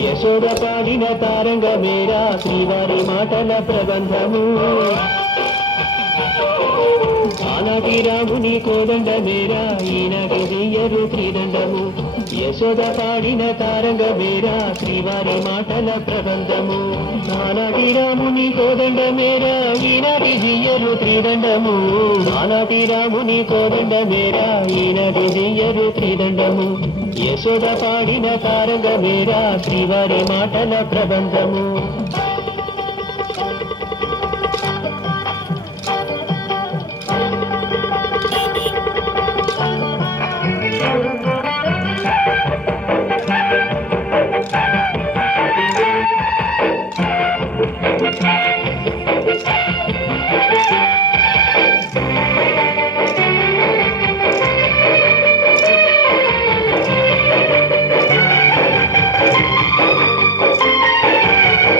యశోద పాడిన తారంగ మేరా శ్రీవారి మాటల ప్రబంధము ఆనాటి రాముని కోదండ మేరా ఈనాటి చెయ్యరు త్రిదండము యశోద పాడిన తారంగ మేరా శ్రీవారి మాటల ప్రబంధము ఆనాటి రాముని కోదండ మేరా ఈనాటి చెయ్యరు త్రిదండము ఆనాటి రాముని కోదండ మేరా ఈనాటి చెయ్యరు త్రిదండము యశోద పాడిన తారంగ మేరా శ్రీవారి మాటల ప్రబంధము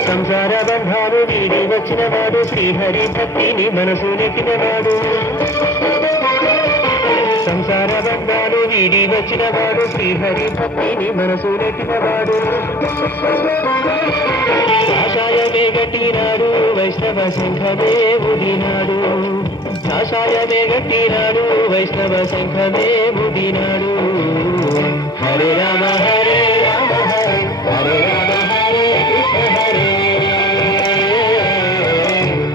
సంసార బంధాలు వీడి వచ్చినవాడు శ్రీహరి భక్తిని మనసు నెట్టినవాడు సంసార బంధాలు వీడి వచ్చినవాడు శ్రీహరి భక్తిని మనసు నెట్టినవాడు కాషాయమే గట్టినాడు వైష్ణవ శంఖమే ఉదినాడు కాషాయమే గట్టినాడు వైష్ణవ శంఖమే ఉదినాడు హరే రామ హరే రామ హరే హరే రామ హరే కృష్ణ హరే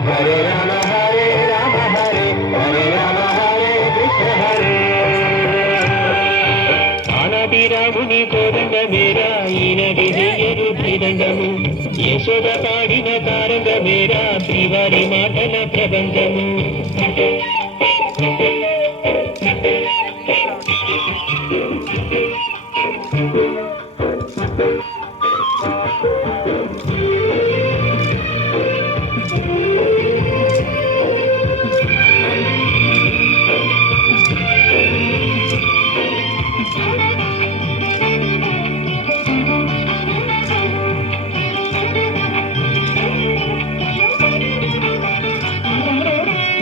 హరే రామ హరే రామ హరే హరే రామ హరే కృష్ణ హరే ఆనాటి రాముని కోదండ మేరా ఈనాటి చెయ్యరు త్రిదండము యశోద పాడిన తారంగ మేరా శ్రీవారి మాటల ప్రబంధము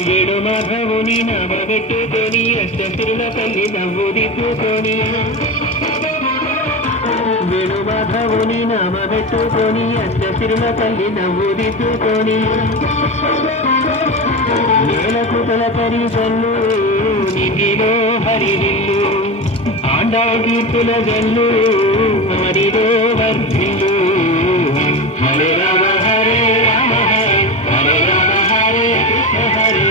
వేణు మాధవుని నామ పెట్టుకొని అష్టసురుల తల్లి నవ్వు దిద్దుకొని వేణు మాధవుని నామ పెట్టుకొని అష్టసురుల తల్లి నవ్వు దిద్దుకొని నేలకు తలకరి జల్లు నింగిలో హరినిల్లు ఆండావు కీర్తుల జల్లు హరిలో వర్ధిల్లు హరే రామ హరే రామ హరే హరే రామ హరే కృష్ణ హరే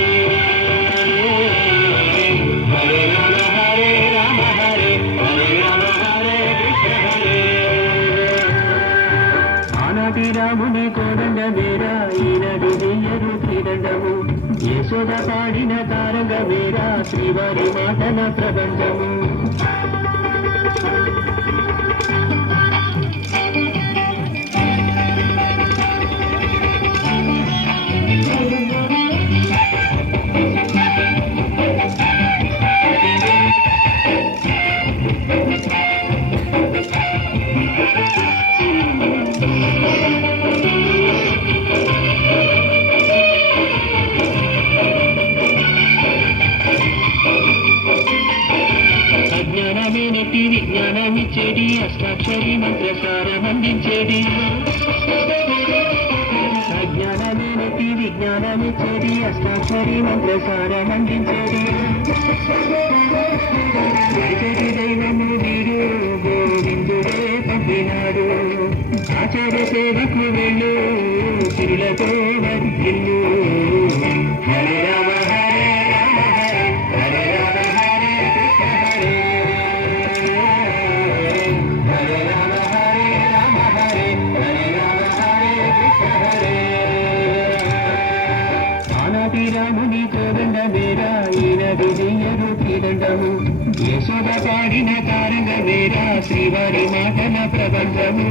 హరే రామ హరే రామ హరే హరే రామ హరే కృష్ణ హరే ఆనాటి రాముని కోదండ మేరా ఈనాటి చెయ్యరు త్రిదండము యశోద పాడిన తారంగ మేరా శ్రీవారి మాటల ప్రబంధము అజ్ఞానమే నెట్టి విజ్ఞానమిచ్చేది అష్టాక్షరి మంత్రసారం అందించేది అజ్ఞానమే నెట్టి విజ్ఞానమిచ్చేది అష్టాక్షరి మంత్రసారం అందించేది వెంకటి దైవము వీడు గోవిందుడే పంపినాడు ఆచార్య సేవకు వెళ్ళు సిరులతో వర్ధిల్లు హరే రామ హరే రామ హరే హరే రామ హరే కృష్ణ హరే హరే రామ హరే రామ హరే హరే రామ హరే కృష్ణ హరే ఆనాటి రాముని కోదండ మేరా ఈనాటి చెయ్యరు త్రిదండము యశోద పాడిన తారంగ మేరా శ్రీవారి మాటల ప్రబంధము